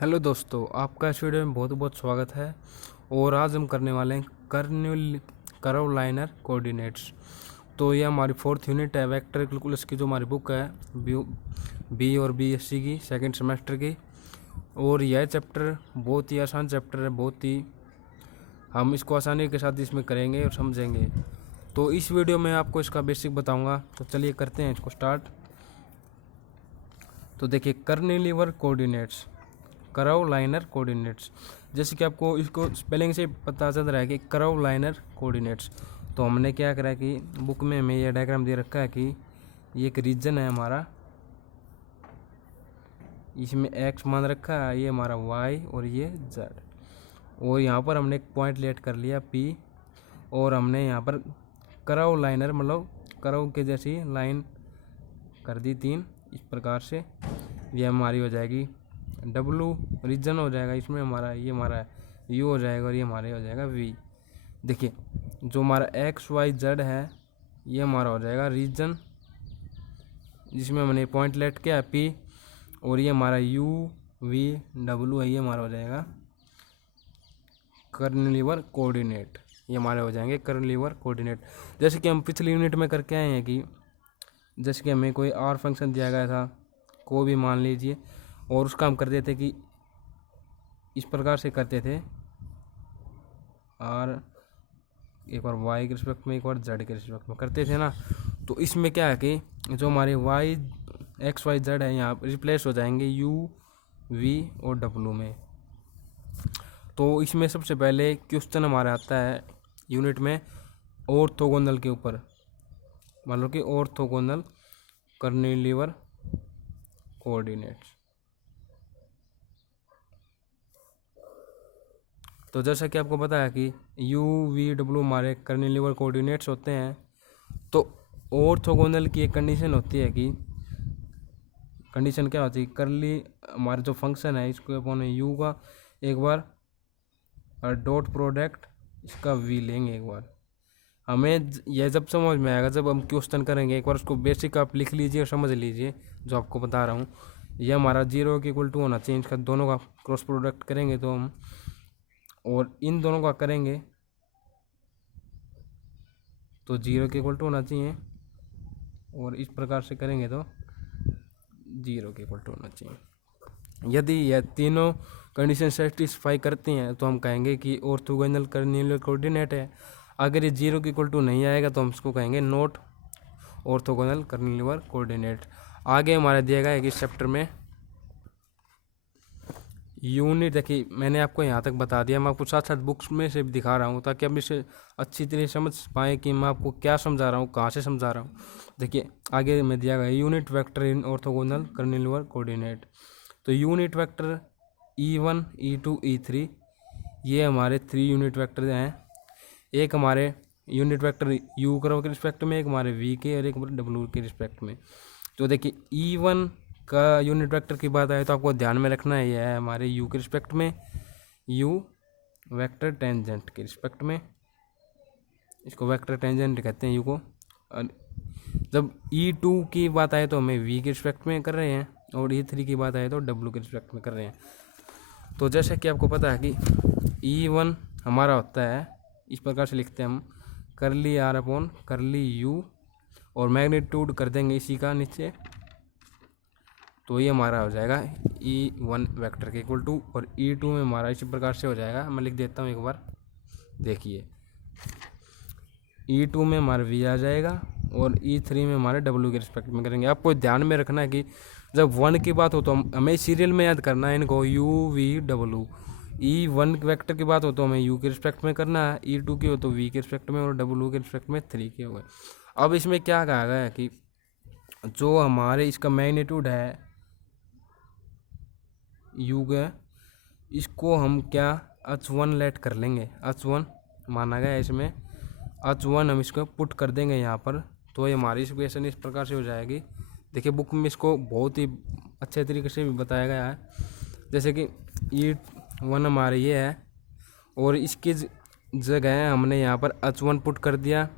Hello दोस्तों, आपका इस वीडियो में बहुत बहुत स्वागत है। और आज हम करने वाले हैं कर्व लाइनर कोऑर्डिनेट्स। तो ये हमारी फोर्थ यूनिट है वेक्टर कैलकुलस की, जो हमारी बुक है बी और बीएससी की सेकंड सेमेस्टर की। और यह चैप्टर बहुत ही आसान चैप्टर है, बहुत ही हम इसको आसानी के साथ इसमें करेंगे और समझेंगे। तो इस वीडियो में आपको इसका बेसिक बताऊंगा। तो चलिए करते हैं इसको स्टार्ट। तो देखिए, कर्निलीवर कोऑर्डिनेट्स, कर्व लाइनर कोऑर्डिनेट्स। जैसे कि आपको इसको स्पेलिंग से पता चल रहा है कि कर्व लाइनर कोऑर्डिनेट्स। तो हमने क्या करा कि बुक में हमें यह डायग्राम दे रखा है कि ये एक रीजन है हमारा, इसमें एक्स मान रखा है, ये हमारा वाई और ये जेड। और यहाँ पर हमने एक पॉइंट लेट कर लिया पी, और हमने यहाँ पर कर्व लाइनर मतलब कर्व के जैसी लाइन कर दी तीन इस प्रकार से। ये हमारी हो जाएगी डब्लू, रीजन हो जाएगा इसमें हमारा, ये हमारा यू हो जाएगा और ये हमारे हो जाएगा वी। देखिए, जो हमारा एक्स वाई जेड है ये हमारा हो जाएगा रीजन, जिसमें हमने पॉइंट लेट किया है पी, और ये हमारा यू वी डब्लू है, ये हमारा हो जाएगा कर्निलीवर कोऑर्डिनेट। ये हमारे हो जाएंगे कर्निलीवर कोऑर्डिनेट। जैसे कि हम पिछली यूनिट में करके आए हैं कि जैसे कि हमें कोई आर फंक्शन दिया गया था, को भी मान लीजिए, और उसका हम करते थे कि इस प्रकार से करते थे, और एक बार वाई के रिस्पेक्ट में एक बार जेड के रिस्पेक्ट में करते थे ना। तो इसमें क्या है कि जो हमारे वाई एक्स वाई जेड है यहाँ रिप्लेस हो जाएंगे यू वी और डब्लू में। तो इसमें सबसे पहले क्वेश्चन हमारा आता है यूनिट में ऑर्थोगोनल के ऊपर, मान लो कि ऑर्थोगोनल कर्निलीवर कोऑर्डिनेट्स। तो जैसा कि आपको पता है कि यू वी डब्ल्यू हमारे कर्निलीवर कोऑर्डिनेट्स होते हैं। तो ऑर्थोगोनल की एक कंडीशन होती है कि कंडीशन क्या होती है, कर्ली हमारा जो फंक्शन है इसको अपन यू का एक बार और डॉट प्रोडक्ट इसका वी लेंगे एक बार। हमें यह जब समझ में आएगा जब हम क्वेश्चन करेंगे, एक बार उसको बेसिक आप लिख लीजिए और समझ लीजिए जो आपको बता रहा हूँ। यह हमारा जीरो के इक्वल टू होना चाहिए, इसका दोनों का क्रॉस प्रोडक्ट करेंगे तो हम, और इन दोनों का करेंगे तो जीरो के इक्वल टू होना चाहिए, और इस प्रकार से करेंगे तो जीरो के इक्वल टू होना चाहिए। यदि यह तीनों कंडीशन सेटिस्फाई करती हैं तो हम कहेंगे कि ऑर्थोगोनल कर्निलीवर कोऑर्डिनेट है। अगर ये जीरो के इक्वल टू नहीं आएगा तो हम इसको कहेंगे नॉट ऑर्थोगोनल कर्निलीवर कोऑर्डिनेट। आगे हमारा दिया गया है कि इस चैप्टर में यूनिट, देखिए मैंने आपको यहाँ तक बता दिया, मैं आपको साथ साथ बुक्स में से भी दिखा रहा हूँ ताकि आप इसे अच्छी तरह समझ पाएँ कि मैं आपको क्या समझा रहा हूँ, कहाँ से समझा रहा हूँ। देखिए आगे में दिया गया यूनिट वेक्टर इन ऑर्थोगोनल कर्निलीवर कोऑर्डिनेट। तो unit vector E1 E2 E3 ये हमारे 3 यूनिट वेक्टर हैं। एक हमारे यूनिट वेक्टर यू कर्व के रिस्पेक्ट में, एक हमारे वी के, और एक डब्ल्यू के रिस्पेक्ट में। तो देखिए E1 का यूनिट वेक्टर की बात आए तो आपको ध्यान में रखना है, यह है हमारे यू के रिस्पेक्ट में, यू वेक्टर टेंजेंट के रिस्पेक्ट में, इसको वेक्टर टेंजेंट कहते हैं यू को। और जब E2 की बात आए तो हमें वी के रिस्पेक्ट में कर रहे हैं, और E3 की बात आए तो डब्ल्यू के रिस्पेक्ट में कर रहे हैं। तो जैसे कि आपको पता है कि E1 हमारा होता है, इस प्रकार से लिखते हैं हम, करली आर अपॉन करली यू, और मैग्नीट्यूड कर देंगे इसी का नीचे, तो ये हमारा हो जाएगा E1 वेक्टर के इक्वल टू, और E2 में हमारा इसी प्रकार से हो जाएगा। मैं लिख देता हूँ एक बार, देखिए E2 में हमारा V आ जाएगा, और E3 में हमारे W के रिस्पेक्ट में करेंगे। आपको ध्यान में रखना है कि जब 1 की बात हो तो हमें सीरियल में याद करना है इनको, U V W। E1 vector की बात हो तो हमें U के रिस्पेक्ट में करना है, E2 की हो तो V के रिस्पेक्ट में, और W के रिस्पेक्ट में 3 के हो गए। अब इसमें क्या कहा गया है कि जो हमारे इसका मैग्नीट्यूड है U का, इसको हम क्या H1 लेट कर लेंगे, H1 माना गया है इसमें, H1 हम इसको पुट कर देंगे यहाँ पर। तो ये हमारी इक्वेशन इस प्रकार से हो जाएगी। देखिए बुक में इसको बहुत ही अच्छे तरीके से भी बताया गया है। जैसे कि E1 हमारे ये है, और इसकी जगह हमने यहाँ पर H1 पुट कर दिया,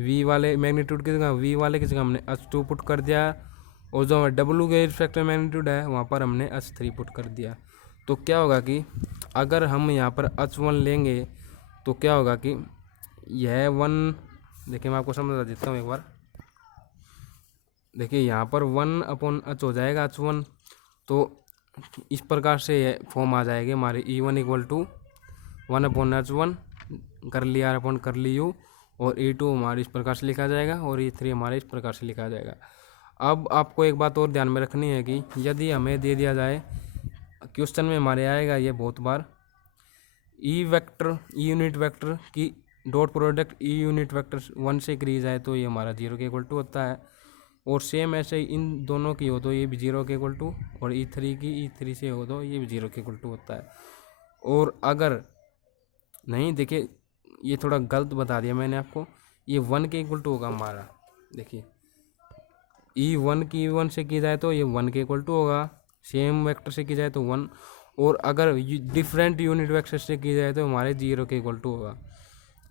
V वाले मैग्नीट्यूड की जगह V वाले की जगह हमने H2 पुट कर दिया, और जो हमारे W के रिस्पेक्ट में मैग्नीट्यूड है वहाँ पर हमने H3 पुट कर दिया। तो क्या होगा कि अगर हम यहाँ पर H1 लेंगे तो क्या होगा कि यह 1, देखिए मैं आपको समझा देता हूँ एक बार। देखिए यहाँ पर 1/H हो जाएगा H1, तो इस प्रकार से यह फॉर्म आ जाएगी हमारी E1 इक्वल टू 1/H1 कर लिया अपॉन कर ली यू, और E2 हमारे इस प्रकार से लिखा जाएगा और E3 हमारे इस प्रकार से लिखा जाएगा। अब आपको एक बात और ध्यान में रखनी है कि यदि हमें दे दिया जाए, क्वेश्चन में हमारे आएगा ये बहुत बार, E vector E unit vector की dot product E unit vector 1 से करी जाए तो ये हमारा 0 के इक्वल टू होता है, और सेम ऐसे इन दोनों की हो तो ये भी 0 के इक्वल टू, और E3 की E3 से हो तो ये भी 0 के इक्वल टू होता है। और अगर नहीं, देखिए ये थोड़ा गलत बता दिया मैंने आपको, ये 1 के इक्वल टू होगा हमारा। देखिए E1 की E1 से की जाए तो ये 1 के इक्वल टू होगा, सेम वेक्टर से की जाए तो 1, और अगर डिफरेंट यूनिट वेक्टर से की जाए तो हमारे 0 के इक्वल टू होगा।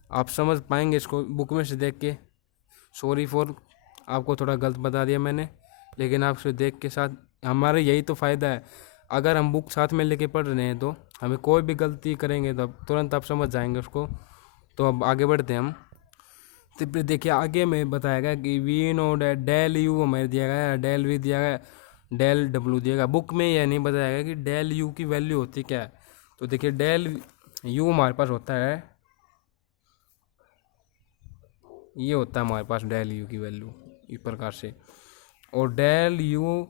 आप समझ पाएंगे इसको बुक में से देख के। सॉरी फॉर आपको थोड़ा गलत बता दिया मैंने, लेकिन आप उसे देख के साथ, हमारे यही तो फ़ायदा है। अगर हम बुक साथ में लेके पढ़ रहे हैं तो हमें कोई भी गलती करेंगे तो तुरंत आप समझ जाएंगे उसको। तो अब आगे बढ़ते हैं हम। तो फिर देखिए आगे में बताया गया कि वी नो डेल यू हमें दिया गया है, डेल वी दिया गया है, डेल डब्ल्यू दिया गया। बुक में यह नहीं बताया गया कि डेल यू की वैल्यू होती क्या है। तो देखिए डेल यू हमारे पास होता है, ये होता है हमारे पास डेल यू की वैल्यू इस प्रकार से, और डेल यू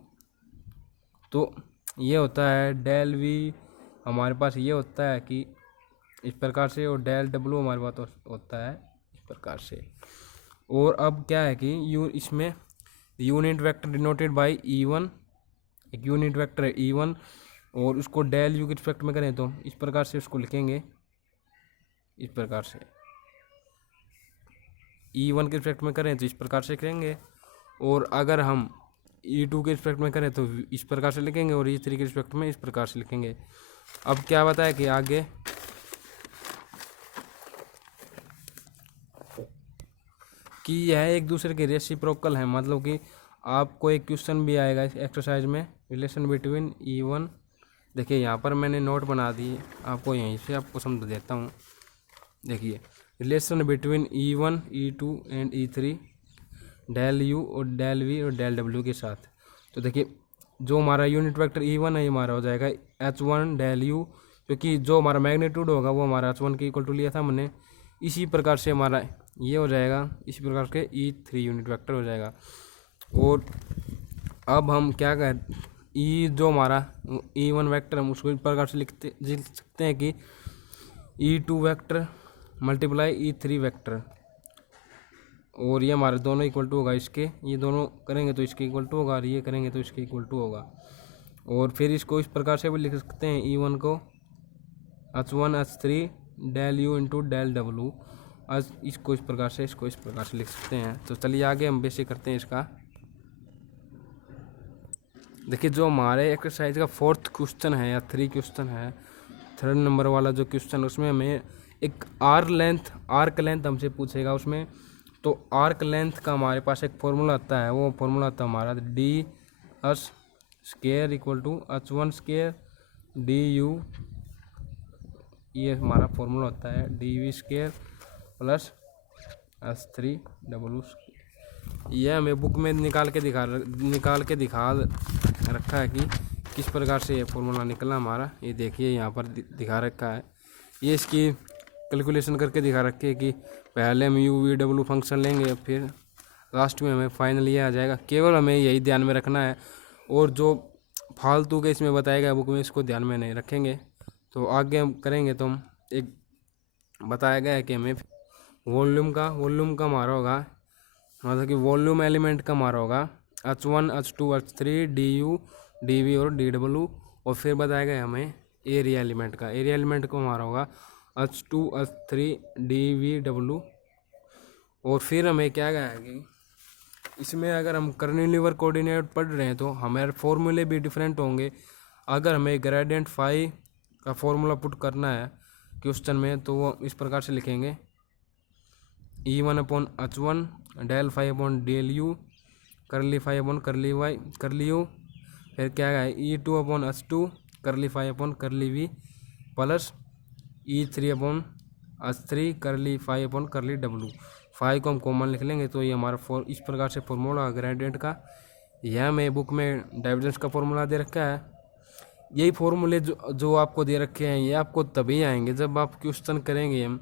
तो ये होता है डेल वी हमारे पास ये होता है कि इस प्रकार से, और डेल डब्ल्यू हमारे पास होता है इस प्रकार से। और अब क्या है कि इसमें unit vector denoted by E1, एक यूनिट वेक्टर है E1, और उसको डेल यू के रिस्पेक्ट में करें तो इस प्रकार से उसको लिखेंगे, इस प्रकार से E1 के रिस्पेक्ट में करें तो इस प्रकार से लिखेंगे, और अगर हम E2 के रिस्पेक्ट में करें तो इस प्रकार से लिखेंगे, और E3 के रिस्पेक्ट में इस प्रकार से लिखेंगे। अब क्या बताया कि आगे कि यह एक दूसरे के रेसिप्रोकल है, मतलब कि आपको एक क्वेश्चन भी आएगा इस एक्सरसाइज में, रिलेशन बिटवीन E1। देखिए यहाँ पर मैंने नोट बना दी, आपको यहीं से आपको समझ देता हूँ। देखिए relation between E1 E2 and E3 del u और डेल वी और डेल डब्ल्यू के साथ। तो देखिए जो हमारा यूनिट वेक्टर E1 है, ये हमारा हो जाएगा H1 डेल यू, क्योंकि जो हमारा मैग्नीट्यूड होगा वो हमारा H1 के इक्वल टू लिया था हमने। इसी प्रकार से हमारा ये हो जाएगा, इसी प्रकार के E3 यूनिट वेक्टर हो जाएगा। और अब हम क्या कर जो हमारा E1 वेक्टर हम उसको इस प्रकार से लिख सकते हैं कि E2 vector multiply E3 vector, और ये हमारे दोनों इक्वल टू होगा इसके, ये दोनों करेंगे तो इसके इक्वल टू होगा, और ये करेंगे तो इसके इक्वल टू होगा। और फिर इसको इस प्रकार से भी लिख सकते हैं E1 को H1 H3 del u into del डब्ल्यू, आज इसको इस प्रकार से, इसको इस प्रकार से लिख सकते हैं। तो चलिए आगे हम बेसिक करते हैं इसका। देखिए जो हमारे एक्सरसाइज का 4th क्वेश्चन है या 3 क्वेश्चन है, 3rd नंबर वाला जो क्वेश्चन, उसमें हमें एक आर्क लेंथ हमसे पूछेगा उसमें। तो आर्क लेंथ का हमारे पास एक फॉर्मूला आता है, वो फॉर्मूला आता है हमारा ds square equal to H1 square du, ये हमारा फॉर्मूला होता है dv square plus H3 W. यह हमें बुक में निकाल के दिखा रखा है कि किस प्रकार से ये फॉर्मूला निकला हमारा। ये देखिए यहाँ पर दिखा रखा है, ये इसकी कैलकुलेशन करके दिखा रखी है कि पहले हम यू वी डब्ल्यू फंक्शन लेंगे, फिर लास्ट में हमें फाइनल ये आ जाएगा। केवल हमें यही ध्यान में रखना है, और जो फालतू के इसमें बताया गया बुक में इसको ध्यान में नहीं रखेंगे। तो आगे हम करेंगे तो हम एक बताया गया है कि हमें वॉल्यूम का हमारा होगा, मतलब कि वॉल्यूम एलिमेंट का हमारा होगा H1 H2 H3 du dv और dw, और फिर बताया गया हमें एरिया एलिमेंट का हमारा होगा H2 H3 dvw। और फिर हमें क्या गया है कि इसमें अगर हम कर्निलीवर कोऑर्डिनेट पढ़ रहे हैं तो हमारे फॉर्मूले भी डिफरेंट होंगे। अगर हमें ग्रेडियंट फाई का फॉर्मूला पुट करना है क्वेश्चन में तो वो इस प्रकार से लिखेंगे E1/H1 del phi upon del u curly phi upon curly y curly u, फिर क्या है E2/H2 करली 5 अपॉन करली we plus E3 upon H3 करली 5 अपॉन करली W। 5 को हम कॉमन लिख लेंगे तो ये हमारा इस प्रकार से फॉर्मूला ग्रेडियंट का। यह मैं बुक में डाइवर्जेंस का फॉर्मूला दे रखा है। यही फॉर्मूले जो आपको दे रखे हैं ये आपको तभी आएंगे जब आप क्वेश्चन करेंगे। हम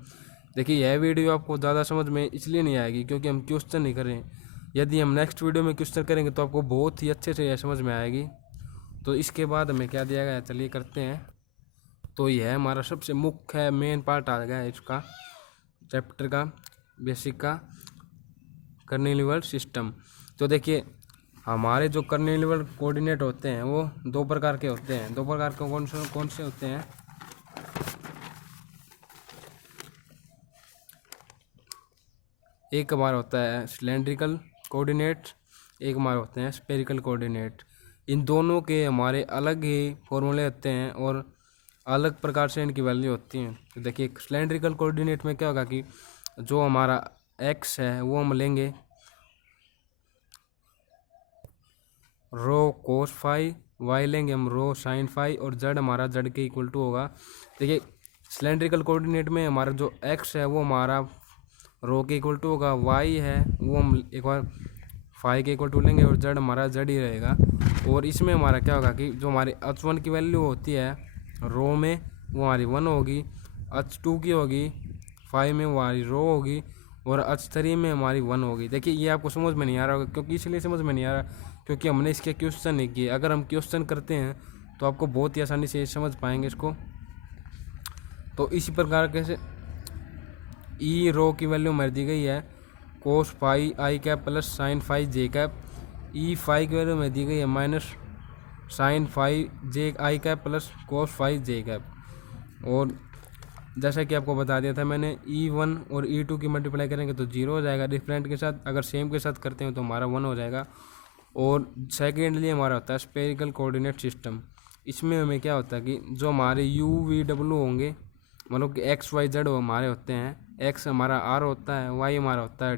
देखिए यह वीडियो आपको ज़्यादा समझ में इसलिए नहीं आएगी क्योंकि हम क्वेश्चन नहीं कर रहे हैं। यदि हम नेक्स्ट वीडियो में क्वेश्चन करेंगे तो आपको बहुत ही अच्छे से यह समझ में आएगी। तो इसके बाद हमें क्या दिया गया, चलिए करते हैं। तो यह हमारा सबसे मुख्य मेन पार्ट आ गया इसका चैप्टर का बेसिक का कर्निलिवर सिस्टम। तो देखिए हमारे जो कर्निलिवर कोऑर्डिनेट होते हैं वो दो प्रकार के होते हैं। दो प्रकार के कौन से होते हैं? एक हमारा होता है सिलेंड्रिकल कोऑर्डिनेट, एक हमारे होते हैं स्फेरिकल कोऑर्डिनेट। इन दोनों के हमारे अलग ही फॉर्मूले होते हैं और अलग प्रकार से इनकी वैल्यू होती हैं। तो देखिए सिलेंड्रिकल कोऑर्डिनेट में क्या होगा कि जो हमारा एक्स है वो हम लेंगे रो कोस फाई, वाई लेंगे हम रो साइन फाई और जेड हमारा जेड के इक्वल टू होगा। देखिए सिलेंड्रिकल कोऑर्डिनेट में हमारा जो एक्स है वो हमारा रो के इक्वल टू होगा, वाई है वो हम एक बार फाई के इक्वल टू लेंगे और जेड हमारा जेड ही रहेगा। और इसमें हमारा क्या होगा कि जो हमारी H1 की वैल्यू होती है रो में वो हमारी 1 होगी, H2 की होगी 5 में हमारी रो होगी और H3 में हमारी 1 होगी। देखिए ये आपको समझ में नहीं आ रहा होगा क्योंकि इसलिए समझ में नहीं आ रहा क्योंकि हमने इसके क्वेश्चन नहीं किए। अगर हम क्वेश्चन करते हैं तो आपको बहुत ही आसानी से समझ पाएंगे इसको। तो इसी प्रकार कैसे ई रो की वैल्यू हमारी दी गई है कोस phi i cap plus sign phi j cap. E phi की वैल्यू में दी गई है माइनस साइन फाई जे आई cap plus cos phi j cap. और जैसा कि आपको बता दिया था मैंने E1 और E2 की मल्टीप्लाई करेंगे तो 0 हो जाएगा डिफरेंट के साथ। अगर सेम के साथ करते हैं तो हमारा 1 हो जाएगा। और सेकेंडली हमारा होता है स्फेरिकल कोऑर्डिनेट सिस्टम। इसमें हमें क्या होता है कि जो हमारे UVW होंगे मतलब कि XYZ हमारे होते हैं। X हमारा R होता है, Y हमारा होता है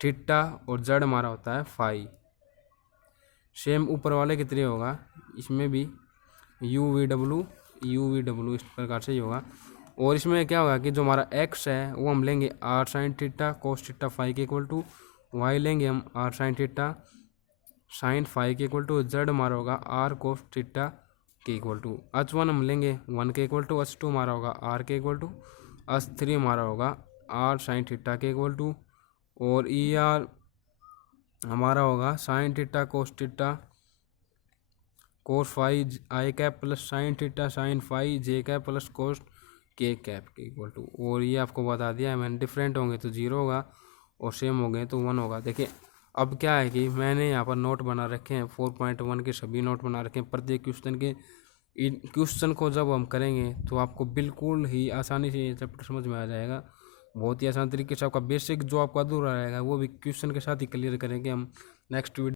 थीटा और Z हमारा होता है फाई। सेम ऊपर वाले की तरह होगा इसमें भी UVW इस प्रकार से ही होगा। और इसमें क्या होगा कि जो हमारा X है वो हम लेंगे R sine theta cos theta phi के इक्वल टू, Y लेंगे हम R sine theta sine phi के इक्वल टू, Z हमारा होगा R कोस थीटा के इक्वल टू, H1 हम लेंगे 1 के इक्वल टू, H2 हमारा होगा R के इक्वल टू, H3 हमारा होगा R साइन थीटा के इक्वल टू और ER हमारा होगा sine theta cos phi i cap plus sine theta sine phi j cap plus cos k cap के इक्वल टू। और ये आपको बता दिया है मैंने, डिफरेंट होंगे तो 0 होगा और सेम हो गए तो 1 होगा। देखिए अब क्या है कि मैंने यहाँ पर नोट बना रखे हैं 4.1 के सभी नोट बना रखे हैं प्रत्येक क्वेश्चन के। इन क्वेश्चन को जब हम करेंगे तो आपको बिल्कुल ही आसानी से ये चैप्टर समझ में आ जाएगा। बहुत ही आसान तरीके से आपका बेसिक जो आपका अधूरा रहेगा वो भी क्वेश्चन के साथ ही क्लियर करेंगे हम नेक्स्ट वीडियो।